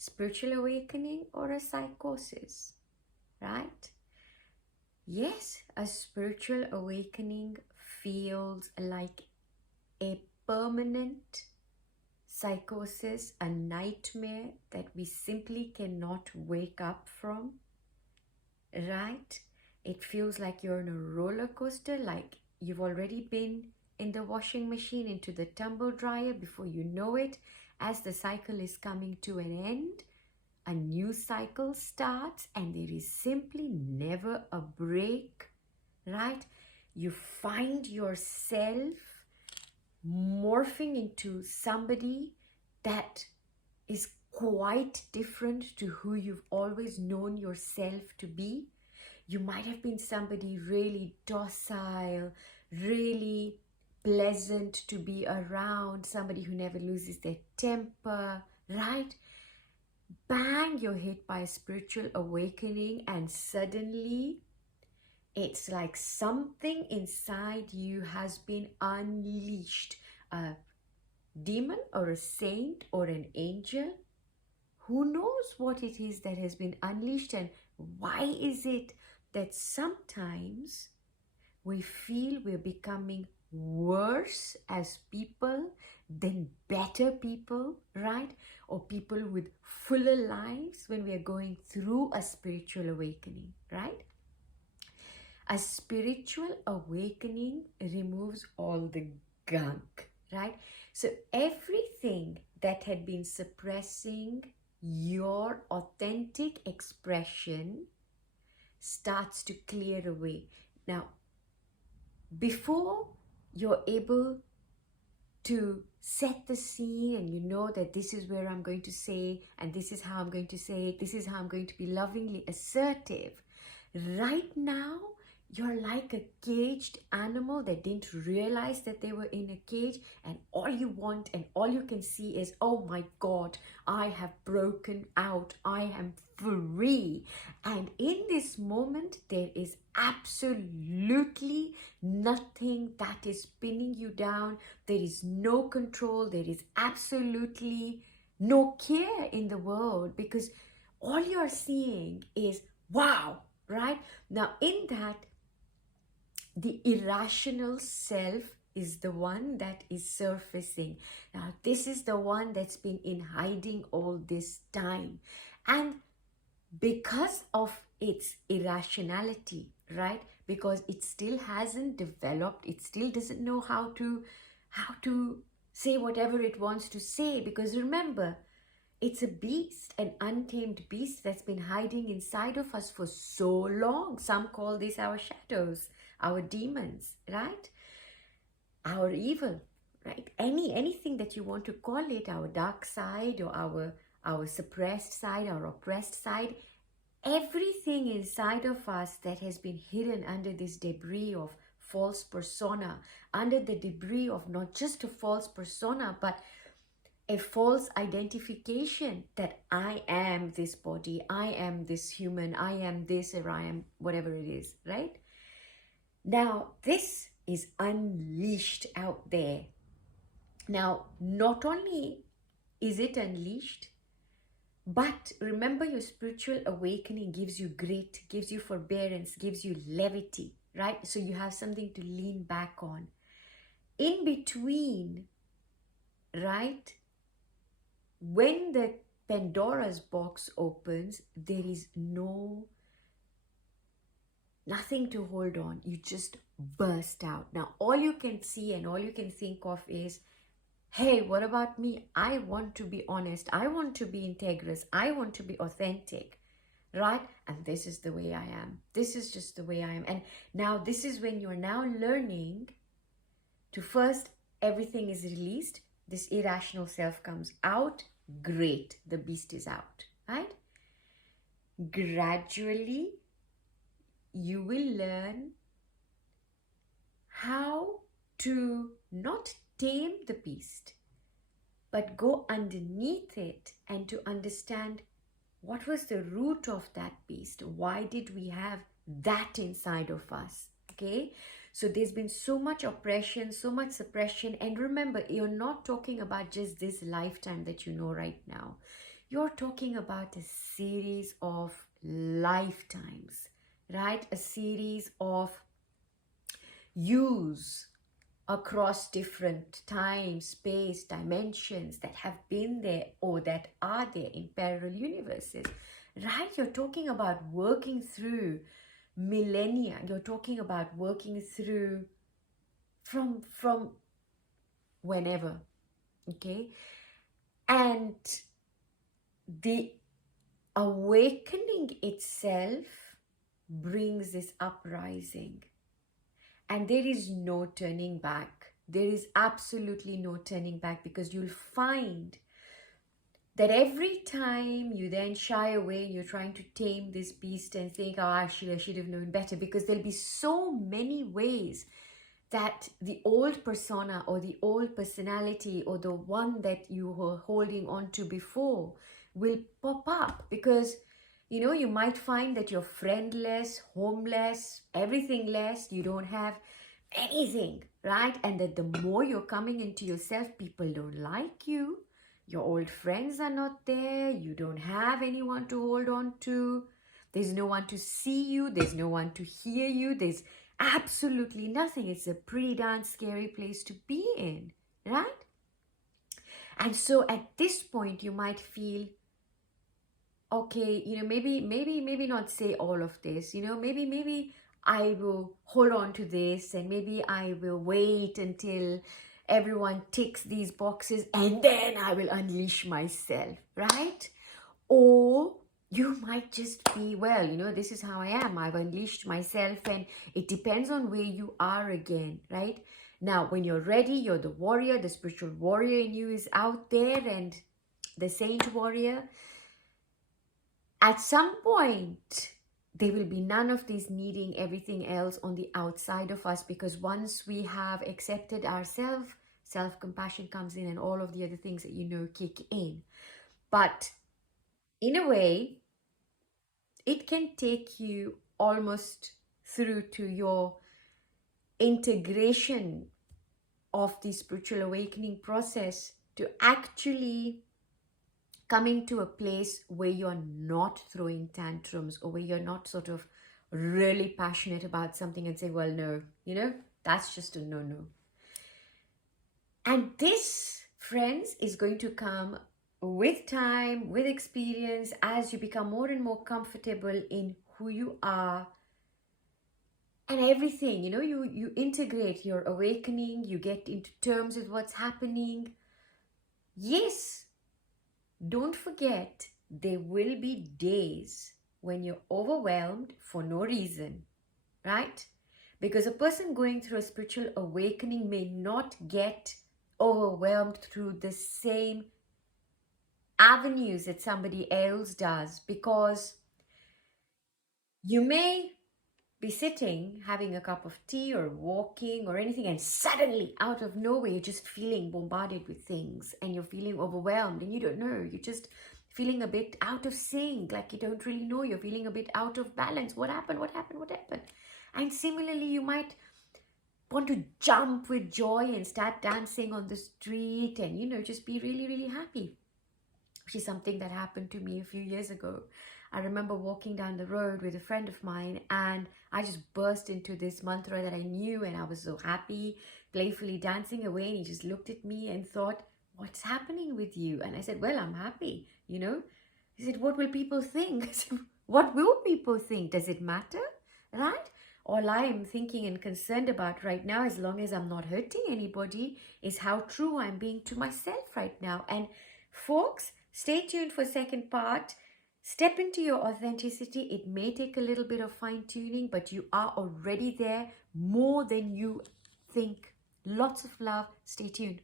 spiritual awakening or a psychosis, right? Yes, a spiritual awakening feels like a permanent psychosis, a nightmare that we simply cannot wake up from, right? It feels like you're in a roller coaster, like you've already been in the washing machine, into the tumble dryer. Before you know it, as the cycle is coming to an end, a new cycle starts and there is simply never a break, right? You find yourself morphing into somebody that is quite different to who you've always known yourself to be. You might have been somebody really docile, really pleasant to be around, somebody who never loses their temper, right? Bang, you're hit by a spiritual awakening, and suddenly it's like something inside you has been unleashed. A demon or a saint or an angel, who knows what it is that has been unleashed, and why is it that sometimes we feel we're becoming worse as people than better people, right? Or people with fuller lives when we are going through a spiritual awakening, right? A spiritual awakening removes all the gunk, right? So everything that had been suppressing your authentic expression starts to clear away. Now, before you're able to set the scene and you know that this is where I'm going to say, and this is how I'm going to say it, this is how I'm going to be lovingly assertive, right now you're like a caged animal that didn't realize that they were in a cage, and all you want and all you can see is, oh my God, I have broken out, I am free. And in this moment, there is absolutely nothing that is pinning you down. There is no control. There is absolutely no care in the world, because all you're seeing is wow, right? Now, in that, the irrational self is the one that is surfacing. Now, this is the one that's been in hiding all this time. And because of its irrationality, right? Because it still hasn't developed, it still doesn't know how to say whatever it wants to say. Because remember, it's a beast, an untamed beast that's been hiding inside of us for so long. Some call this our shadows, our demons, right? Our evil, right? Anything that you want to call it, our dark side or our suppressed side, our oppressed side, everything inside of us that has been hidden under this debris of false persona, under the debris of not just a false persona, but a false identification that I am this body, I am this human, I am this, or I am whatever it is, right? Now, this is unleashed out there. Now, not only is it unleashed, but remember, your spiritual awakening gives you grit, gives you forbearance, gives you levity, right? So you have something to lean back on. In between, right? When the Pandora's box opens, there is nothing to hold on. You just burst out. Now, all you can see and all you can think of is, hey, what about me? I want to be honest. I want to be integrous. I want to be authentic, right? And this is the way I am. This is just the way I am. And now this is when you're now learning to first, everything is released. This irrational self comes out. Great. The beast is out, right? Gradually, you will learn how to not tame the beast, but go underneath it and to understand what was the root of that beast. Why did we have that inside of us? Okay, so there's been so much oppression, so much suppression. And remember, you're not talking about just this lifetime that you know right now. You're talking about a series of lifetimes, right? A series of use across different time, space, dimensions that have been there or that are there in parallel universes, right? You're talking about working through millennia. You're talking about working through from whenever, okay? And the awakening itself brings this uprising. And there is no turning back. There is absolutely no turning back, because you'll find that every time you then shy away, you're trying to tame this beast and think, oh, actually, I should have known better, because there'll be so many ways that the old persona or the old personality or the one that you were holding on to before will pop up. Because you might find that you're friendless, homeless, everything less, you don't have anything, right? And that the more you're coming into yourself, people don't like you, your old friends are not there, you don't have anyone to hold on to, there's no one to see you, there's no one to hear you, there's absolutely nothing. It's a pretty darn scary place to be in, right? And so at this point, you might feel, okay, maybe not say all of this, maybe I will hold on to this, and maybe I will wait until everyone ticks these boxes and then I will unleash myself, right? Or you might just be, well, this is how I am. I've unleashed myself, and it depends on where you are again, right? Now, when you're ready, you're the warrior, the spiritual warrior in you is out there, and the saint warrior. At some point, there will be none of this needing everything else on the outside of us, because once we have accepted ourselves, self-compassion comes in and all of the other things that kick in. But in a way, it can take you almost through to your integration of the spiritual awakening process to actually coming to a place where you're not throwing tantrums, or where you're not sort of really passionate about something and say, well, no, that's just a no. And this, friends, is going to come with time, with experience, as you become more and more comfortable in who you are and everything. You integrate your awakening, you get into terms with what's happening. Yes, don't forget, there will be days when you're overwhelmed for no reason, right? Because a person going through a spiritual awakening may not get overwhelmed through the same avenues that somebody else does, because you may be sitting having a cup of tea or walking or anything, and suddenly out of nowhere you're just feeling bombarded with things and you're feeling overwhelmed, and you don't know, you're just feeling a bit out of sync, like you don't really know, you're feeling a bit out of balance. What happened? And similarly, you might want to jump with joy and start dancing on the street and just be really, really happy, which is something that happened to me a few years ago. I remember walking down the road with a friend of mine, and I just burst into this mantra that I knew, and I was so happy, playfully dancing away, and he just looked at me and thought, what's happening with you? And I said, well, I'm happy, He said, what will people think? I said, what will people think? Does it matter, right? All I am thinking and concerned about right now, as long as I'm not hurting anybody, is how true I'm being to myself right now. And folks, stay tuned for second part. Step into your authenticity. It may take a little bit of fine-tuning, but you are already there, more than you think. Lots of love. Stay tuned.